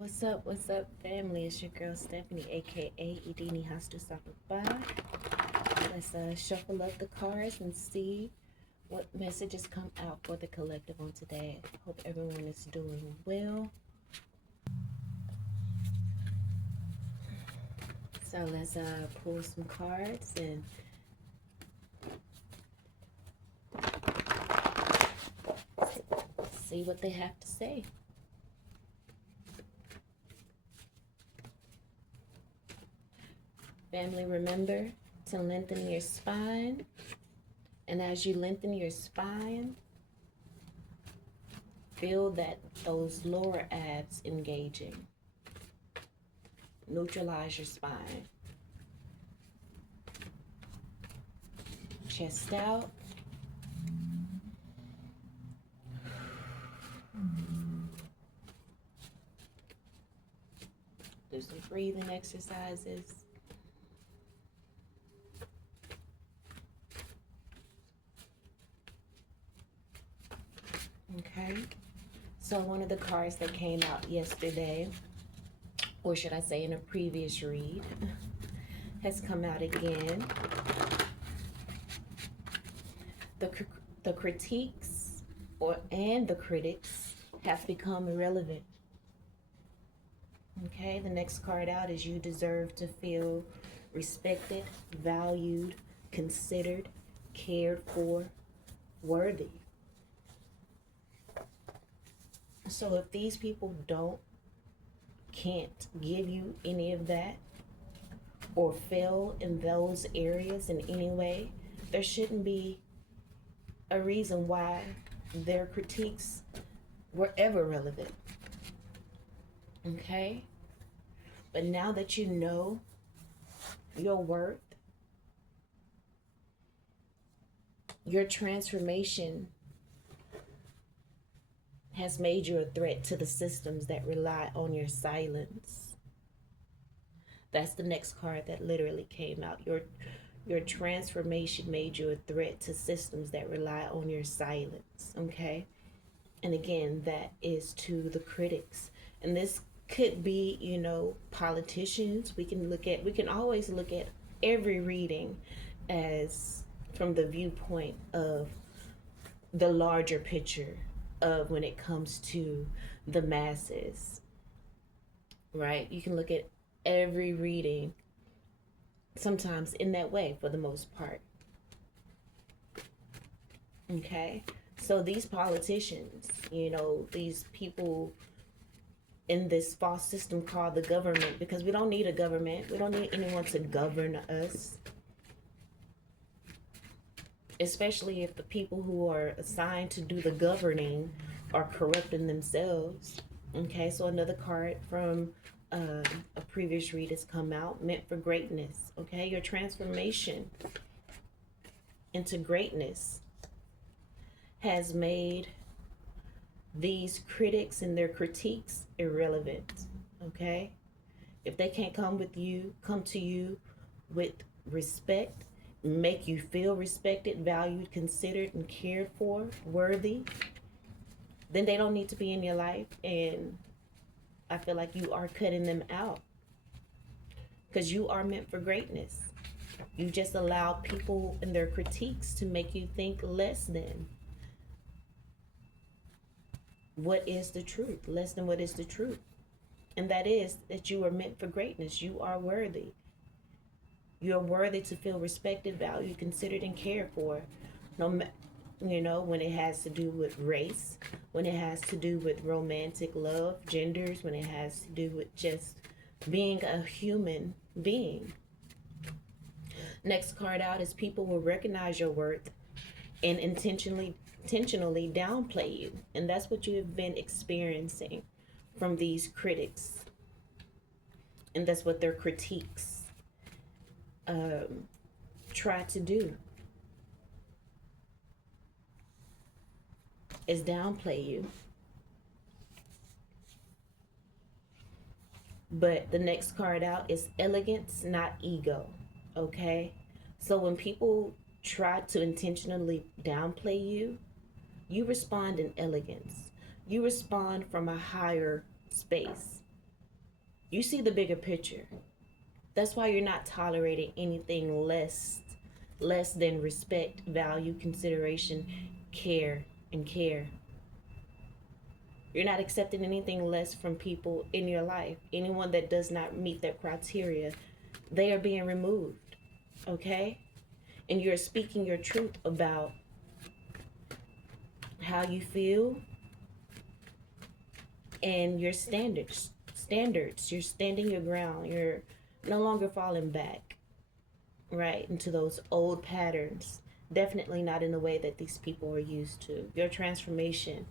What's up, family? It's your girl Stephanie, aka Edini Hasta stopping by. Let's shuffle up the cards and see what messages come out for the collective on today. Hope everyone is doing well. So let's pull some cards and see what they have to say. Family, remember to lengthen your spine. And as you lengthen your spine, feel that those lower abs engaging. Neutralize your spine. Chest out. Do some breathing exercises. Okay, so one of the cards that came out yesterday, or should I say in a previous read, has come out again. The critiques and the critics have become irrelevant. Okay, the next card out is you deserve to feel respected, valued, considered, cared for, worthy. So if these people can't give you any of that or fail in those areas in any way, there shouldn't be a reason why their critiques were ever relevant. Okay? But now that you know your worth, your transformation has made you a threat to the systems that rely on your silence. That's the next card that literally came out. Your transformation made you a threat to systems that rely on your silence. Okay? And again, that is to the critics. And this could be, politicians. We can always look at every reading as from the viewpoint of the larger picture of when it comes to the masses, right? You can look at every reading sometimes in that way for the most part. Okay, so these politicians, these people in this false system called the government, because we don't need a government, we don't need anyone to govern us, especially if the people who are assigned to do the governing are corrupting themselves. Okay, so another card from a previous read has come out, meant for greatness. Okay, your transformation into greatness has made these critics and their critiques irrelevant. Okay, if they can't come to you with respect, make you feel respected, valued, considered, and cared for, worthy, then they don't need to be in your life. And I feel like you are cutting them out, because you are meant for greatness. You just allow people and their critiques to make you think less than what is the truth, less than what is the truth. And that is that you are meant for greatness. You are worthy. You're worthy to feel respected, valued, considered, and cared for. When it has to do with race, when it has to do with romantic love, genders, when it has to do with just being a human being. Next card out is people will recognize your worth and intentionally downplay you. And that's what you have been experiencing from these critics. And that's what their critiques try to do, is downplay you. But the next card out is elegance, not ego. Okay, so when people try to intentionally downplay you, you respond in elegance. You respond from a higher space. You see the bigger picture. That's why you're not tolerating anything less than respect, value, consideration, care, and care. You're not accepting anything less from people in your life. Anyone that does not meet that criteria, they are being removed. Okay? And you're speaking your truth about how you feel and your standards. You're standing your ground. You're no longer falling back, right, into those old patterns. Definitely not in the way that these people are used to. Your transformation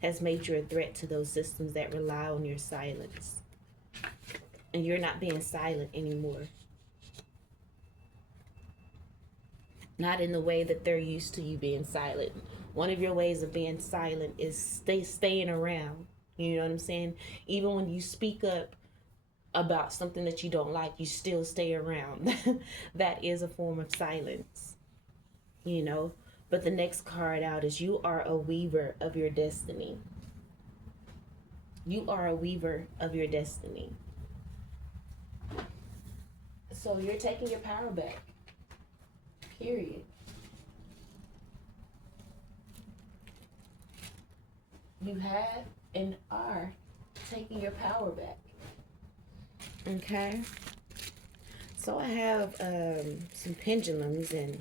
has made you a threat to those systems that rely on your silence. And you're not being silent anymore. Not in the way that they're used to you being silent. One of your ways of being silent is staying around. You know what I'm saying? Even when you speak up about something that you don't like, you still stay around. That is a form of silence, you know. But the next card out is you are a weaver of your destiny. You are a weaver of your destiny. So you're taking your power back. Period. You have and are taking your power back. Okay. So I have some pendulums, and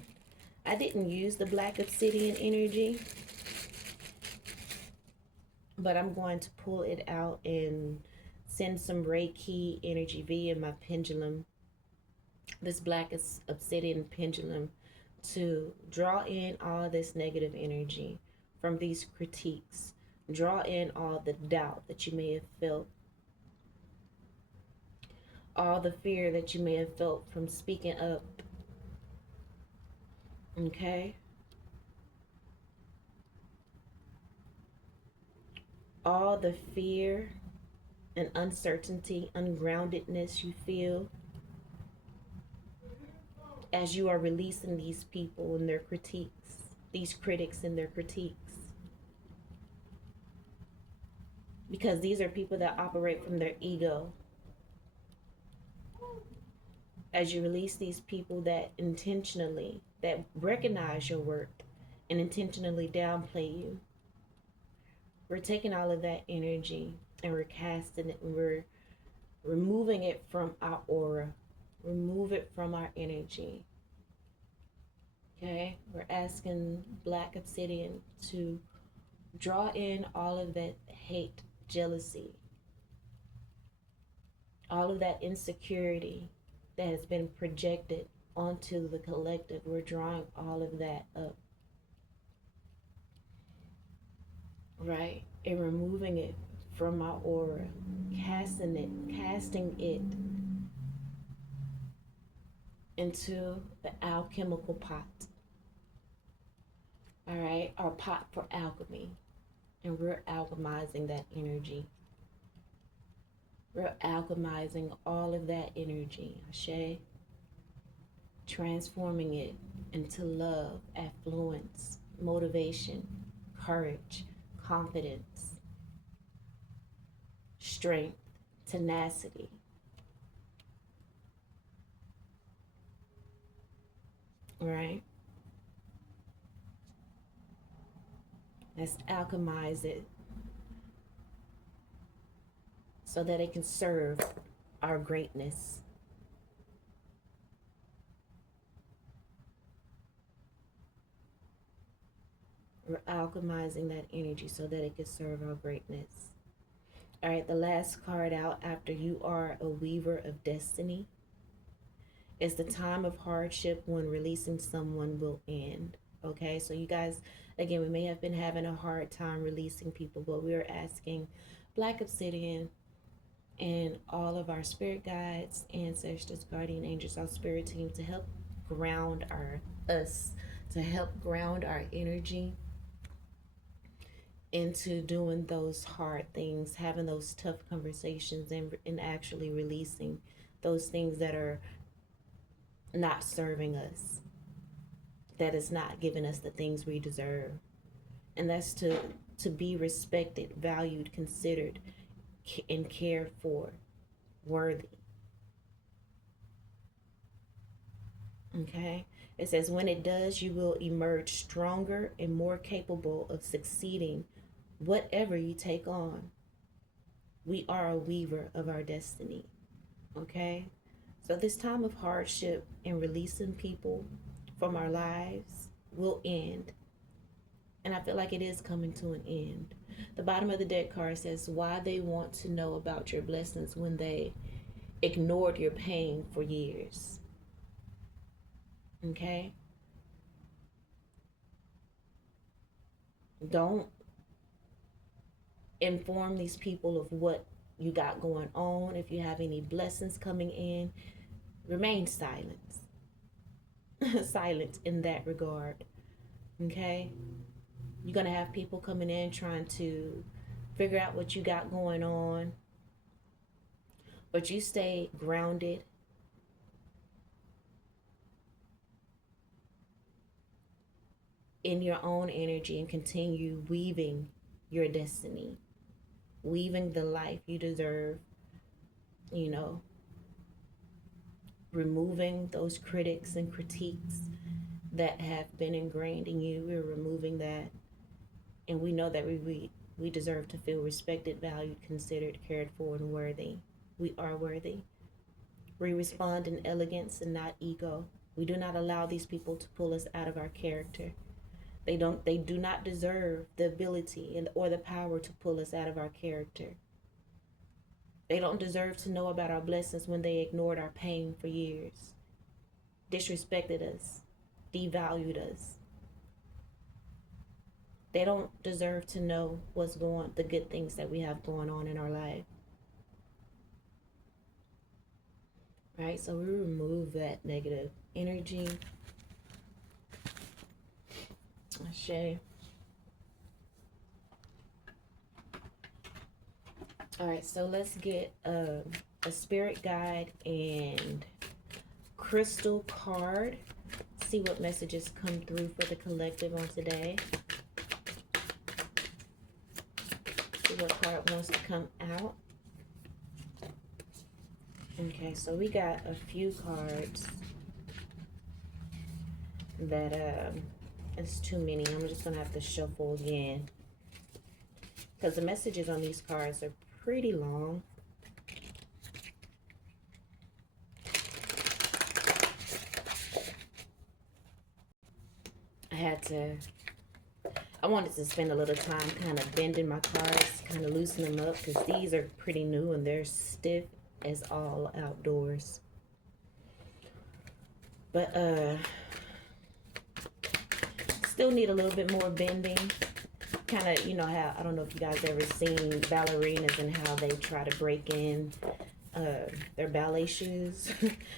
I didn't use the black obsidian energy, but I'm going to pull it out and send some Reiki energy via my pendulum, this black obsidian pendulum, to draw in all this negative energy from these critiques. Draw in all the doubt that you may have felt, all the fear that you may have felt from speaking up. Okay? All the fear and uncertainty, ungroundedness you feel as you are releasing these people and their critiques, these critics and their critiques. Because these are people that operate from their ego. As you release these people that intentionally, that recognize your worth and intentionally downplay you, we're taking all of that energy and we're casting it, and we're removing it from our aura. Remove it from our energy. Okay? We're asking Black Obsidian to draw in all of that hate, jealousy, all of that insecurity that has been projected onto the collective. We're drawing all of that up. Right? And removing it from our aura. Casting it into the alchemical pot. All right? Our pot for alchemy. And we're alchemizing that energy. We're alchemizing all of that energy. Ashe? Transforming it into love, affluence, motivation, courage, confidence, strength, tenacity. Right? Let's alchemize it so that it can serve our greatness. We're alchemizing that energy so that it can serve our greatness. All right, the last card out after you are a weaver of destiny is the time of hardship when releasing someone will end. Okay, so you guys, again, we may have been having a hard time releasing people, but we're asking Black Obsidian and all of our spirit guides, ancestors, guardian angels, our spirit team to help ground us, to help ground our energy into doing those hard things, having those tough conversations, and actually releasing those things that are not serving us, that is not giving us the things we deserve. And that's to be respected, valued, considered, and cared for. worthy. Okay? It says, when it does, you will emerge stronger and more capable of succeeding whatever you take on. We are a weaver of our destiny. Okay? So, this time of hardship and releasing people from our lives will end. And I feel like it is coming to an end. The bottom of the deck card says, why they want to know about your blessings when they ignored your pain for years. Okay? Don't inform these people of what you got going on. If you have any blessings coming in, remain silent. Silent in that regard. Okay? You're going to have people coming in trying to figure out what you got going on. But you stay grounded. In your own energy and continue weaving your destiny, weaving the life you deserve, you know, removing those critics and critiques that have been ingrained in you. We're removing that. And we know that we deserve to feel respected, valued, considered, cared for, and worthy. We are worthy. We respond in elegance and not ego. We do not allow these people to pull us out of our character. They do not deserve the ability or the power to pull us out of our character. They don't deserve to know about our blessings when they ignored our pain for years, disrespected us, devalued us. They don't deserve to know the good things that we have going on in our life. Right? So we remove that negative energy. Ashe. All right, so let's get a spirit guide and crystal card. See what messages come through for the collective on today. See what card wants to come out. Okay, so we got a few cards that it's too many. I'm just gonna have to shuffle again because the messages on these cards are pretty long. I wanted to spend a little time kind of bending my cards, kind of loosen them up because these are pretty new and they're stiff as all outdoors. But still need a little bit more bending. Kind of, you know how, I don't know if you guys ever seen ballerinas and how they try to break in their ballet shoes.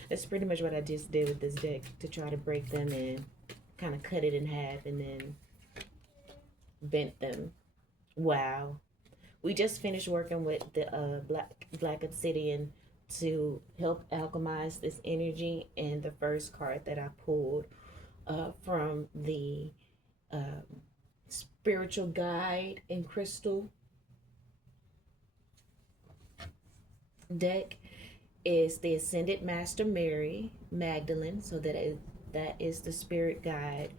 That's pretty much what I just did with this deck, to try to break them in, kind of cut it in half and then bent them. Wow. We just finished working with the black obsidian to help alchemize this energy, and the first card that I pulled from the spiritual guide in crystal deck is the Ascended Master Mary Magdalene. So that is the spirit guide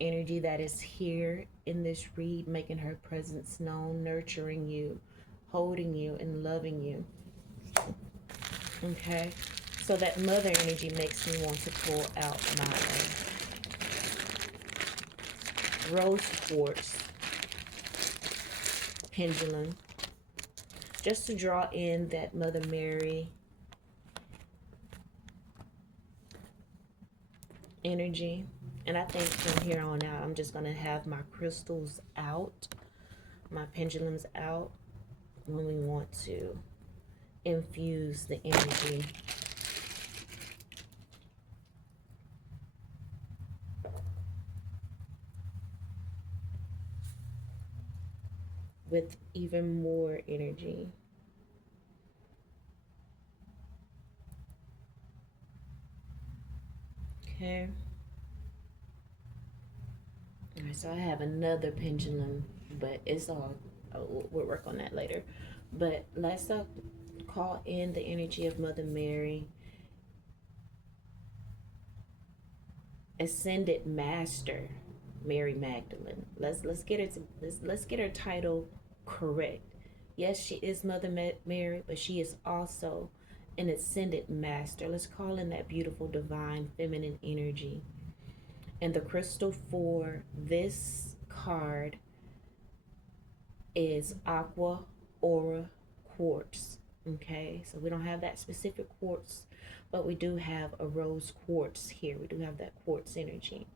energy that is here in this read, making her presence known, nurturing you, holding you, and loving you. Okay, so that mother energy makes me want to pull out my rose quartz pendulum, just to draw in that Mother Mary energy. And I think from here on out, I'm just going to have my crystals out, my pendulums out, when we want to infuse the energy. With even more energy. Okay. All right, so I have another pendulum, but it's all, we'll work on that later. But last call in the energy of Mother Mary, Ascended Master Mary Magdalene. Let's get her let's get her title correct. Yes, she is Mother Mary, but she is also an ascended master. Let's call in that beautiful divine feminine energy. And the crystal for this card is aqua aura quartz. Okay, so we don't have that specific quartz, but we do have a rose quartz here. We do have that quartz energy.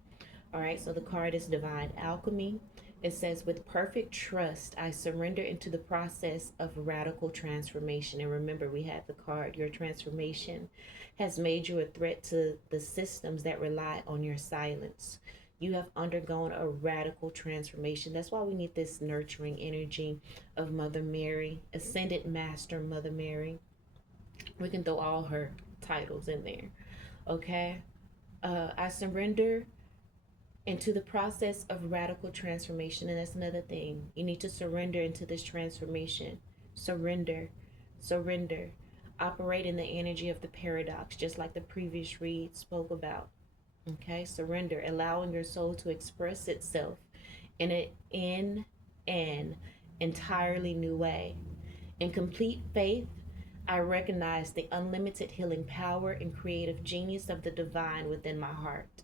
All right, so the card is divine alchemy. It says, with perfect trust, I surrender into the process of radical transformation. And remember, we had the card, your transformation has made you a threat to the systems that rely on your silence. You have undergone a radical transformation. That's why we need this nurturing energy of Mother Mary, Ascended Master Mother Mary. We can throw all her titles in there. Okay. I surrender into the process of radical transformation. And that's another thing. You need to surrender into this transformation. Surrender. Surrender. Operate in the energy of the paradox, just like the previous read spoke about. Okay, surrender, allowing your soul to express itself in an entirely new way. In complete faith, I recognize the unlimited healing power and creative genius of the divine within my heart.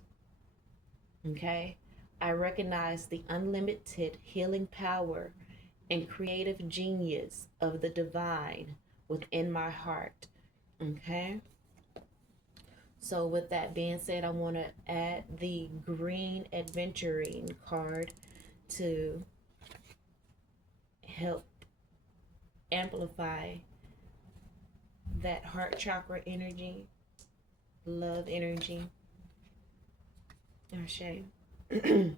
Okay, I recognize the unlimited healing power and creative genius of the divine within my heart. Okay. So with that being said, I want to add the green adventuring card to help amplify that heart chakra energy, love energy. Ashe. It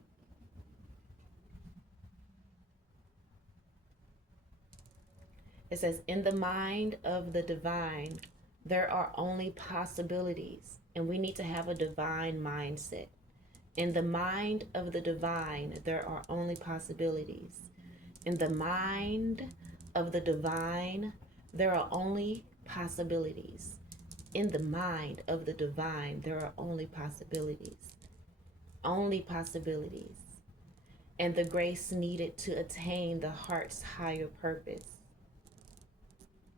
says, in the mind of the divine, there are only possibilities, and we need to have a divine mindset. In the mind of the divine, there are only possibilities. In the mind of the divine, there are only possibilities. In the mind of the divine, there are only possibilities. Only possibilities. And the grace needed to attain the heart's higher purpose.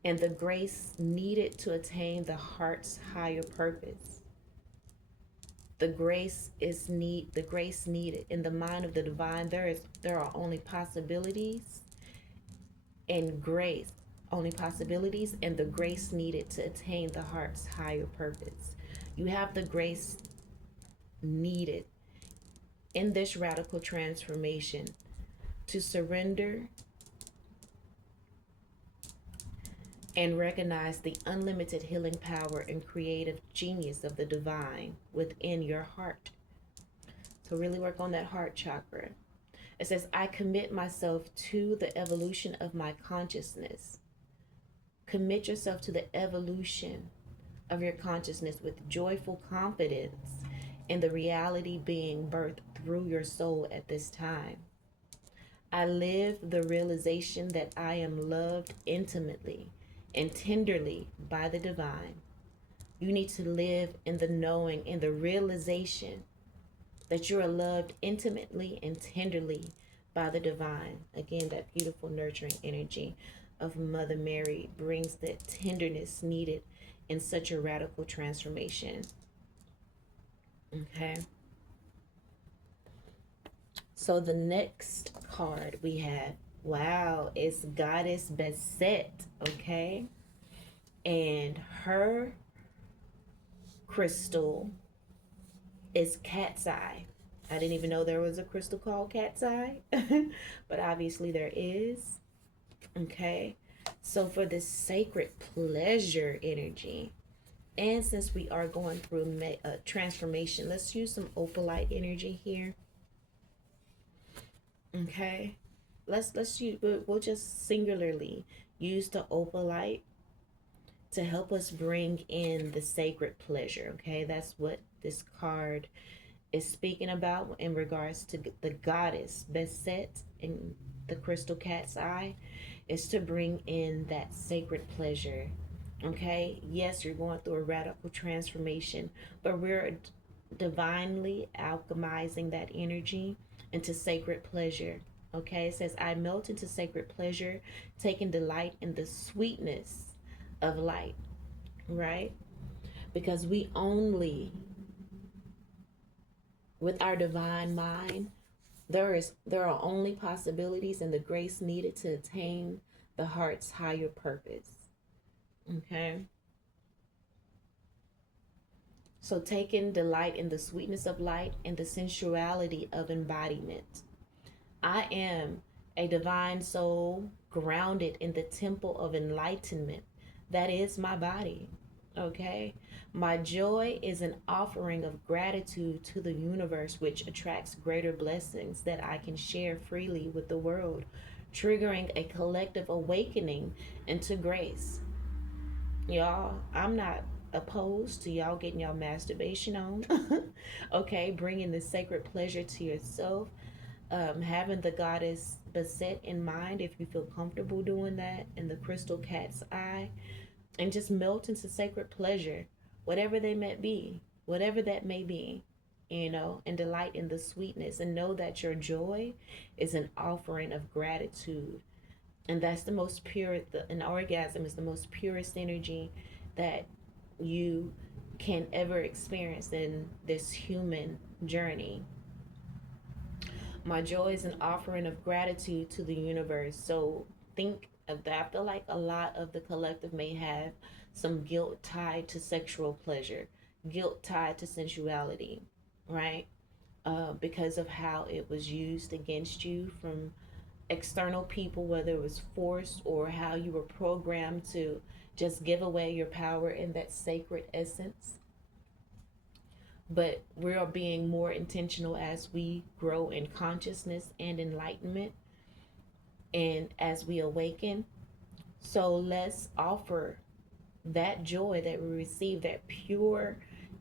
And the grace needed to attain the heart's higher purpose. The grace needed in the mind of the divine. There are only possibilities and grace, only possibilities and the grace needed to attain the heart's higher purpose. You have the grace needed in this radical transformation to surrender and recognize the unlimited healing power and creative genius of the divine within your heart. So really work on that heart chakra. It says, I commit myself to the evolution of my consciousness. Commit yourself to the evolution of your consciousness with joyful confidence in the reality being birthed through your soul at this time. I live the realization that I am loved intimately and tenderly by the divine. You need to live in the knowing, in the realization that you are loved intimately and tenderly by the divine. Again, that beautiful nurturing energy of Mother Mary brings that tenderness needed in such a radical transformation. Okay. So the next card we have, wow, it's Goddess Beset, okay? And her crystal is cat's eye. I didn't even know there was a crystal called cat's eye, but obviously there is, okay? So for this sacred pleasure energy, and since we are going through a transformation, let's use some opalite energy here. Okay, let's use, we'll just singularly use the opalite to help us bring in the sacred pleasure. Okay, that's what this card is speaking about in regards to the goddess Beset in the crystal cat's eye, is to bring in that sacred pleasure Okay, yes, you're going through a radical transformation, but we're divinely alchemizing that energy into sacred pleasure. Okay, it says, I melt into sacred pleasure, taking delight in the sweetness of light, right? Because we only, with our divine mind, there are only possibilities and the grace needed to attain the heart's higher purpose. Okay. So taking delight in the sweetness of light and the sensuality of embodiment. I am a divine soul grounded in the temple of enlightenment. That is my body. Okay? My joy is an offering of gratitude to the universe, which attracts greater blessings that I can share freely with the world, triggering a collective awakening into grace. Y'all, I'm not opposed to y'all getting y'all masturbation on. Okay? Bringing the sacred pleasure to yourself, having the goddess Beset in mind if you feel comfortable doing that, and the crystal cat's eye, and just melt into sacred pleasure, whatever they may be, whatever that may be, and delight in the sweetness, and know that your joy is an offering of gratitude. And that's the most pure, an orgasm is the most purest energy that you can ever experience in this human journey. My joy is an offering of gratitude to the universe. So think of that. I feel like a lot of the collective may have some guilt tied to sexual pleasure, guilt tied to sensuality, right? Because of how it was used against you from external people, whether it was forced or how you were programmed to just give away your power in that sacred essence. But we are being more intentional as we grow in consciousness and enlightenment and as we awaken. So let's offer that joy that we receive, that pure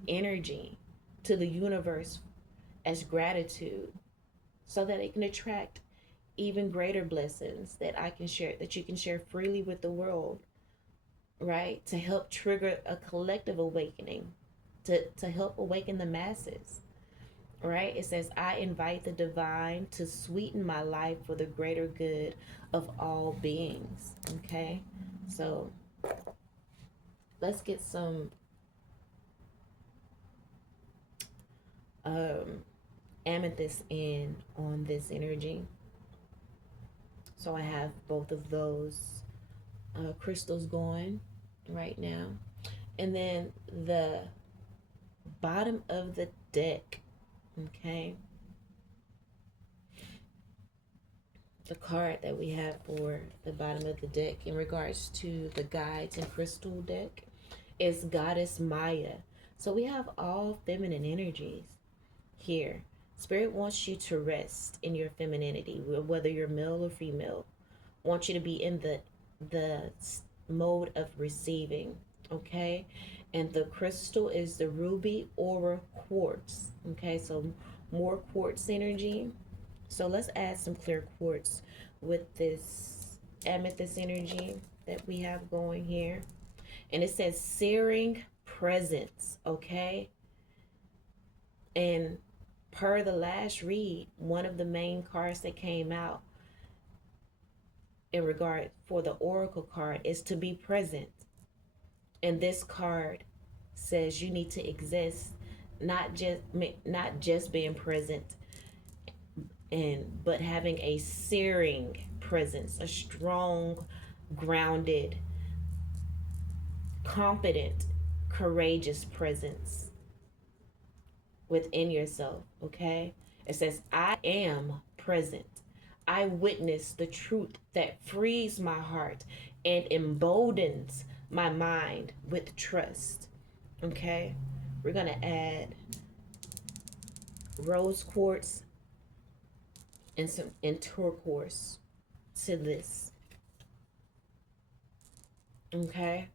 energy, to the universe as gratitude, so that it can attract even greater blessings that I can share, that you can share freely with the world, right? To help trigger a collective awakening, to help awaken the masses, right? It says, I invite the divine to sweeten my life for the greater good of all beings. Okay, so let's get some um, amethyst in on this energy. So I have both of those crystals going right now. And then the bottom of the deck, okay, the card that we have for the bottom of the deck in regards to the guides and crystal deck is Goddess Maya. So we have all feminine energies here. Spirit wants you to rest in your femininity, whether you're male or female. Wants you to be in the mode of receiving, okay? And the crystal is the ruby aura quartz, okay? So more quartz energy. So let's add some clear quartz with this amethyst energy that we have going here. And it says searing presence, okay? And per the last read, one of the main cards that came out in regard for the oracle card is to be present. And this card says you need to exist, not just being present, and but having a searing presence, a strong, grounded, confident, courageous presence within yourself, okay? It says, I am present. I witness the truth that frees my heart and emboldens my mind with trust, okay? We're going to add rose quartz and turquoise to this, okay?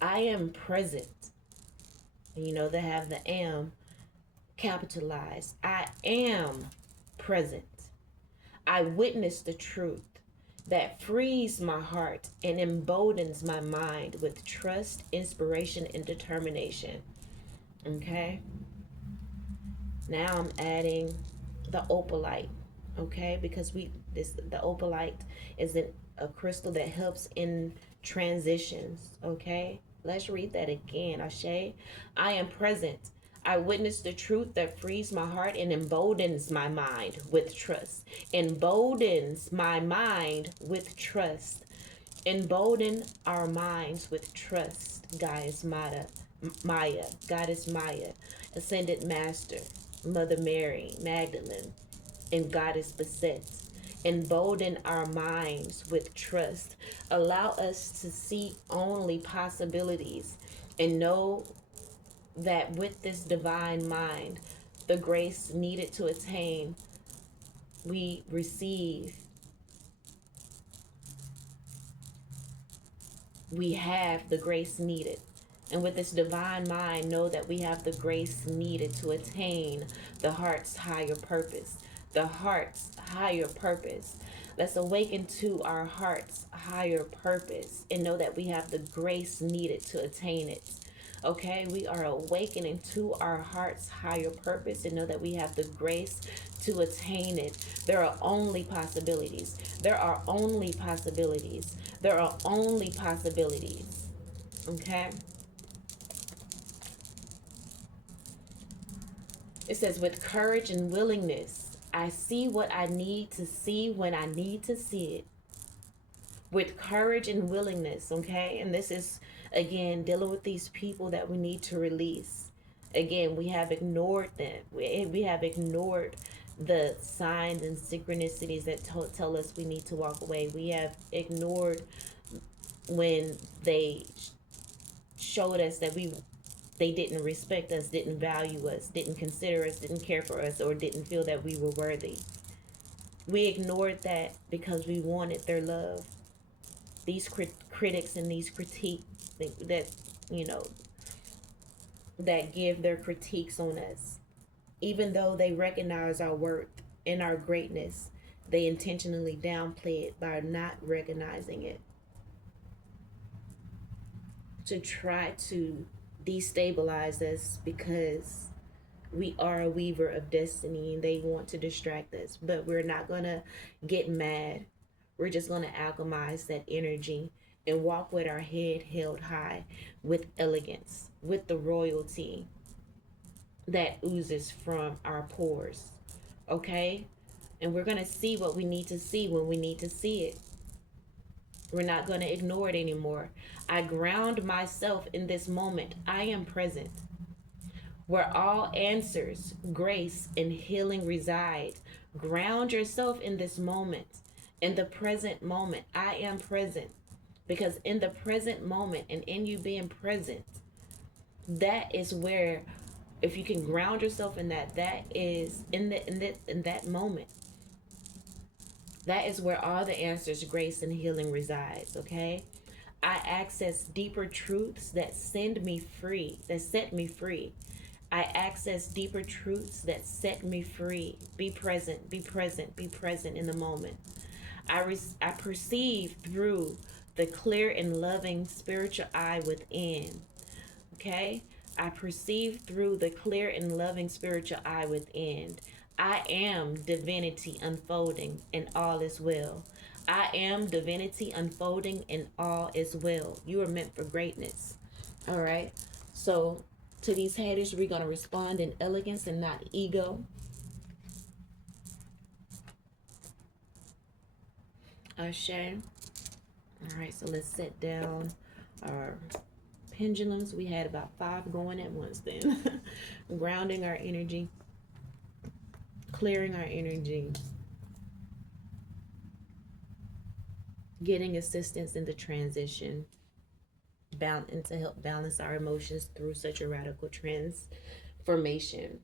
I am present. You know, they have the am capitalized. I am present. I witness the truth that frees my heart and emboldens my mind with trust, inspiration, and determination. Okay. Now I'm adding the opalite. Okay, because the opalite is a crystal that helps in transitions. Okay, let's read that again. Ashe, I am present. I witness the truth that frees my heart and emboldens my mind with trust. Emboldens my mind with trust. Embolden our minds with trust. Maya, Goddess Maya, Ascended Master, Mother Mary, Magdalene, and Goddess Beset. Embolden our minds with trust. Allow us to see only possibilities and know that with this divine mind, the grace needed to attain, we receive, we have the grace needed. And with this divine mind, know that we have the grace needed to attain the heart's higher purpose. The heart's higher purpose. Let's awaken to our heart's higher purpose and know that we have the grace needed to attain it. Okay, we are awakening to our heart's higher purpose and know that we have the grace to attain it. There are only possibilities. There are only possibilities. There are only possibilities. Okay. It says, with courage and willingness, I see what I need to see when I need to see it. With courage and willingness, okay? And this is, again, dealing with these people that we need to release. Again, we have ignored them. We have ignored the signs and synchronicities that tell us we need to walk away. We have ignored when they showed us that they didn't respect us, didn't value us, didn't consider us, didn't care for us, or didn't feel that we were worthy. We ignored that because we wanted their love. These critics and these critiques that, that give their critiques on us, even though they recognize our worth and our greatness, they intentionally downplay it by not recognizing it, to try to destabilize us because we are a weaver of destiny and they want to distract us. But we're not going to get mad. We're just going to alchemize that energy and walk with our head held high, with elegance, with the royalty that oozes from our pores. Okay? And we're going to see what we need to see when we need to see it. We're not going to ignore it anymore. I ground myself in this moment. I am present. Where all answers, grace, and healing reside. Ground yourself in this moment, in the present moment. I am present. Because in the present moment and in you being present, that is where, if you can ground yourself in that, that is in that moment. That is where all the answers, grace, and healing resides, okay? I access deeper truths that set me free. I access deeper truths that set me free. Be present, be present, be present in the moment. I perceive through the clear and loving spiritual eye within, okay? I perceive through the clear and loving spiritual eye within. I am divinity unfolding and all is well. I am divinity unfolding and all is well. You are meant for greatness. All right. So to these haters, we're going to respond in elegance and not ego. Ashe. All right. So let's set down our pendulums. We had about 5 going at once then. Grounding our energy. Clearing our energy, getting assistance in the transition, and to help balance our emotions through such a radical transformation.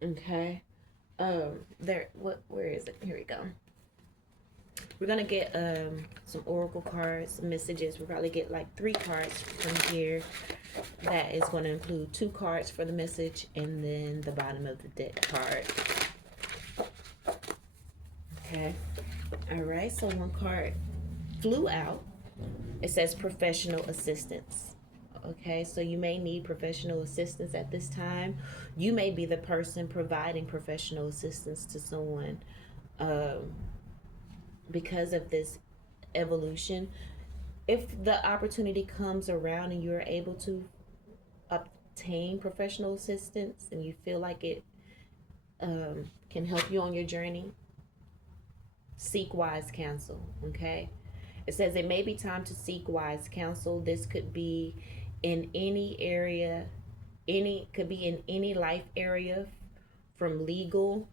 Okay, where is it? Here we go. We're gonna get some oracle cards, some messages. We'll probably get like 3 cards from here. That is going to include 2 cards for the message and then the bottom of the deck card. Okay. All right, so one card flew out. It says professional assistance. Okay, so you may need professional assistance at this time. You may be the person providing professional assistance to someone, um, because of this evolution. If the opportunity comes around and you're able to obtain professional assistance and you feel like it can help you on your journey, seek wise counsel. Okay, it says it may be time to seek wise counsel. This could be in any area, any could be in any life area, from legal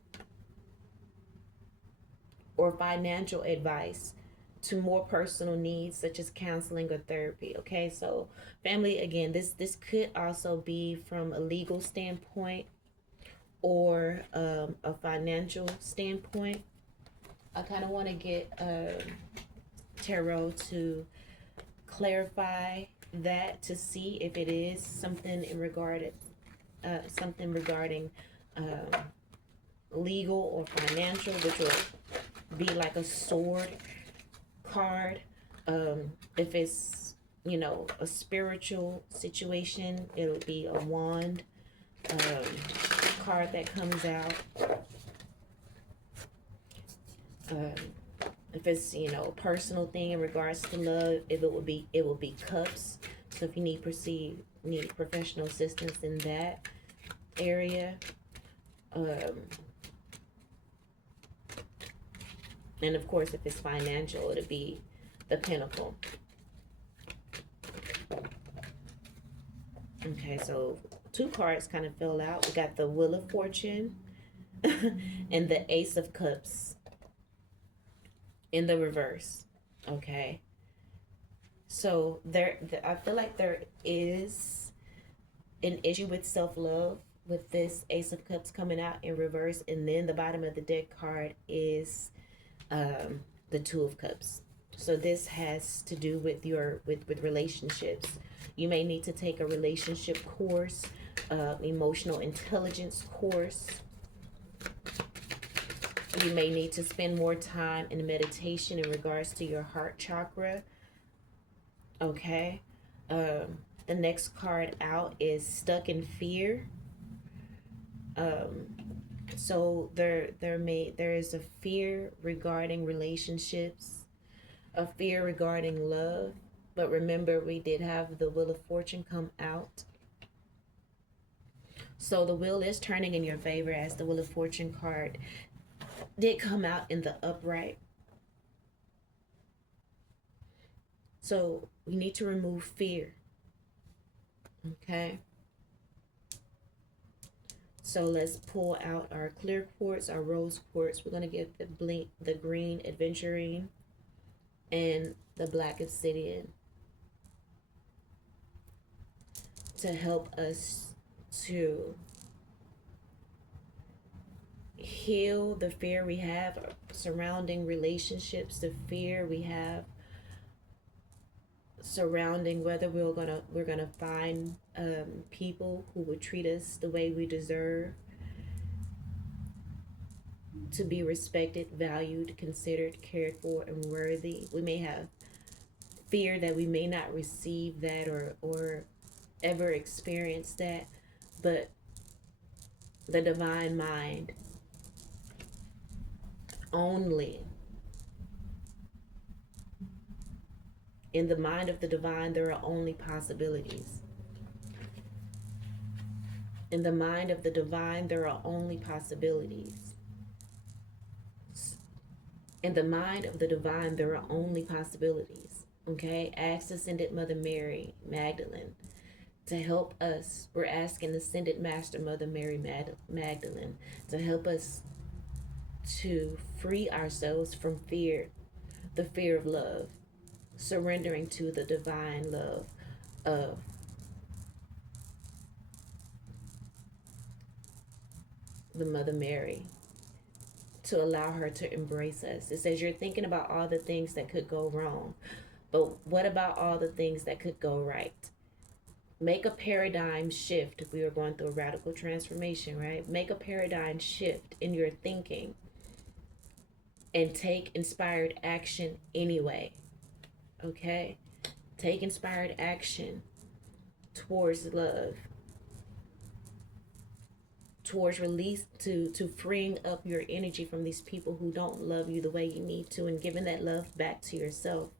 or financial advice to more personal needs such as counseling or therapy. Okay, so family, again, this could also be from a legal standpoint or a financial standpoint. I kind of want to get tarot to clarify that, to see if it is something in regard something regarding legal or financial, which will be like a sword card. If it's, a spiritual situation, it'll be a wand card that comes out. If it's, a personal thing in regards to love, if it will be cups. So if you need professional assistance in that area. And of course, if it's financial, it'll be the Pentacle. Okay, so two cards kind of fell out. We got the Wheel of Fortune and the Ace of Cups in the reverse. Okay, so I feel like there is an issue with self-love with this Ace of Cups coming out in reverse, and then the bottom of the deck card is the Two of Cups. So this has to do with with relationships. You may need to take a relationship course, emotional intelligence course. You may need to spend more time in meditation in regards to your heart chakra. Okay. The next card out is Stuck in Fear. So there is a fear regarding relationships, a fear regarding love. But remember, we did have the Wheel of Fortune come out. So the wheel is turning in your favor, as the Wheel of Fortune card did come out in the upright. So we need to remove fear. Okay. So let's pull out our clear quartz, our rose quartz. We're going to get the green aventurine and the black obsidian to help us to heal the fear we have surrounding relationships, the fear we have surrounding whether we're gonna find people who would treat us the way we deserve to be respected, valued, considered, cared for, and worthy. We may have fear that we may not receive that or ever experience that, but the divine mind only. In the mind of the divine, there are only possibilities. In the mind of the divine, there are only possibilities. In the mind of the divine, there are only possibilities. Okay? Ask Ascended Mother Mary Magdalene to help us. We're asking Ascended Master Mother Mary Magdalene to help us to free ourselves from fear, the fear of love, surrendering to the divine love of the Mother Mary, to allow her to embrace us. It says you're thinking about all the things that could go wrong, but what about all the things that could go right? Make a paradigm shift. If we are going through a radical transformation, right? Make a paradigm shift in your thinking and take inspired action anyway. Okay? Take inspired action towards love, towards release, to freeing up your energy from these people who don't love you the way you need to, and giving that love back to yourself.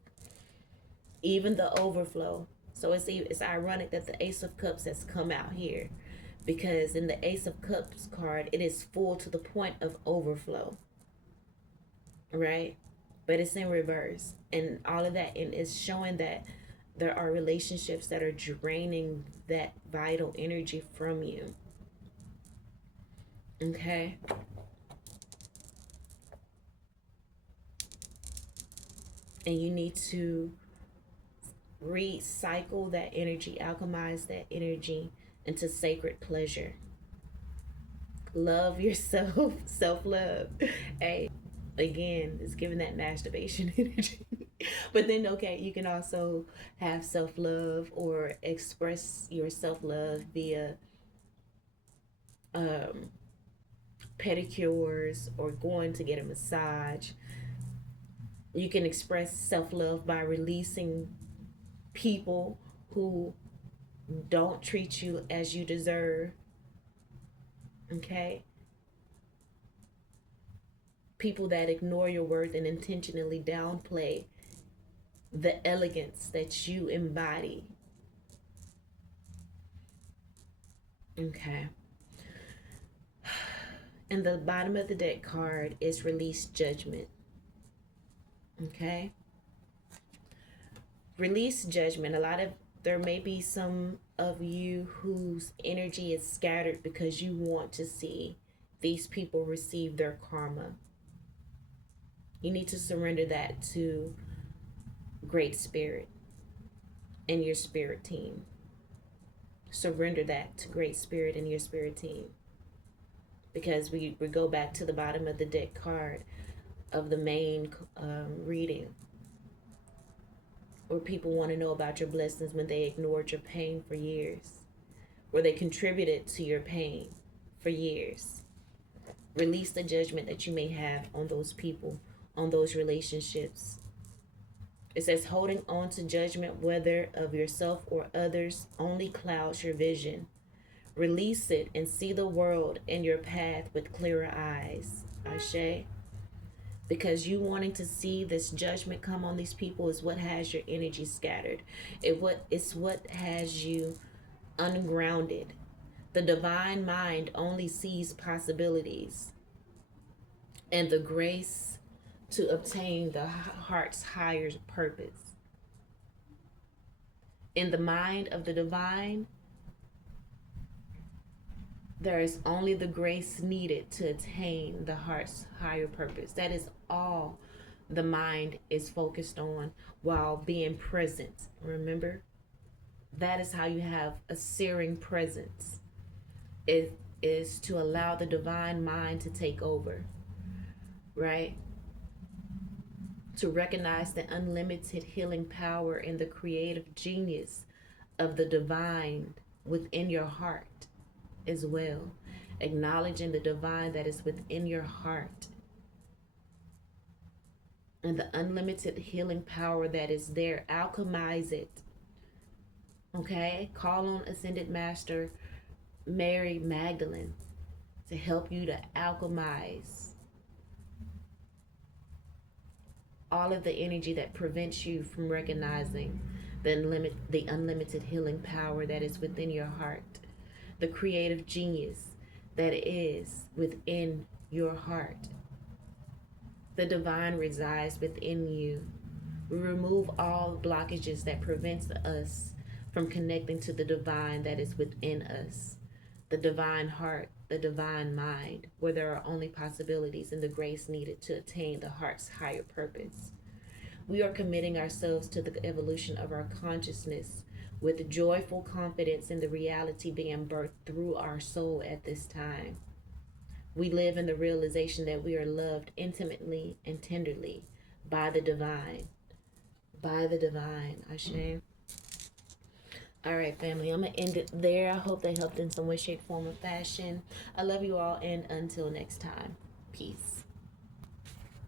Even the overflow. So it's ironic that the Ace of Cups has come out here, because in the Ace of Cups card, it is full to the point of overflow, right? But it's in reverse, and all of that, and it's showing that there are relationships that are draining that vital energy from you. Okay. And you need to recycle that energy, alchemize that energy into sacred pleasure. Love yourself, self-love. Hey, again, it's giving that masturbation energy. But then, okay, you can also have self-love or express your self-love via um, pedicures or going to get a massage. You can express self-love by releasing people who don't treat you as you deserve. Okay? People that ignore your worth and intentionally downplay the elegance that you embody. Okay. And the bottom of the deck card is release judgment. Okay? Release judgment. There may be some of you whose energy is scattered because you want to see these people receive their karma. You need to surrender that to Great Spirit and your spirit team. Surrender that to Great Spirit and your spirit team. Because we go back to the bottom of the deck card of the main reading, where people want to know about your blessings when they ignored your pain for years, where they contributed to your pain for years. Release the judgment that you may have on those people, on those relationships. It says holding on to judgment, whether of yourself or others, only clouds your vision. Release it and see the world and your path with clearer eyes. Ashe. Because you wanting to see this judgment come on these people is what has your energy scattered. It's what has you ungrounded. The divine mind only sees possibilities and the grace to obtain the heart's higher purpose. In the mind of the divine, there is only the grace needed to attain the heart's higher purpose. That is all the mind is focused on while being present. Remember? That is how you have a searing presence. It is to allow the divine mind to take over, right? To recognize the unlimited healing power and the creative genius of the divine within your heart as well. Acknowledging the divine that is within your heart and the unlimited healing power that is there. Alchemize it. Okay? Call on Ascended Master Mary Magdalene to help you to alchemize all of the energy that prevents you from recognizing the unlimited healing power that is within your heart, the creative genius that is within your heart. The divine resides within you. We remove all blockages that prevents us from connecting to the divine that is within us, the divine heart, the divine mind, where there are only possibilities and the grace needed to attain the heart's higher purpose. We are committing ourselves to the evolution of our consciousness with joyful confidence in the reality being birthed through our soul at this time. We live in the realization that we are loved intimately and tenderly by the divine. By the divine. Ashe. All right, family, I'm going to end it there. I hope they helped in some way, shape, form, or fashion. I love you all, and until next time, peace.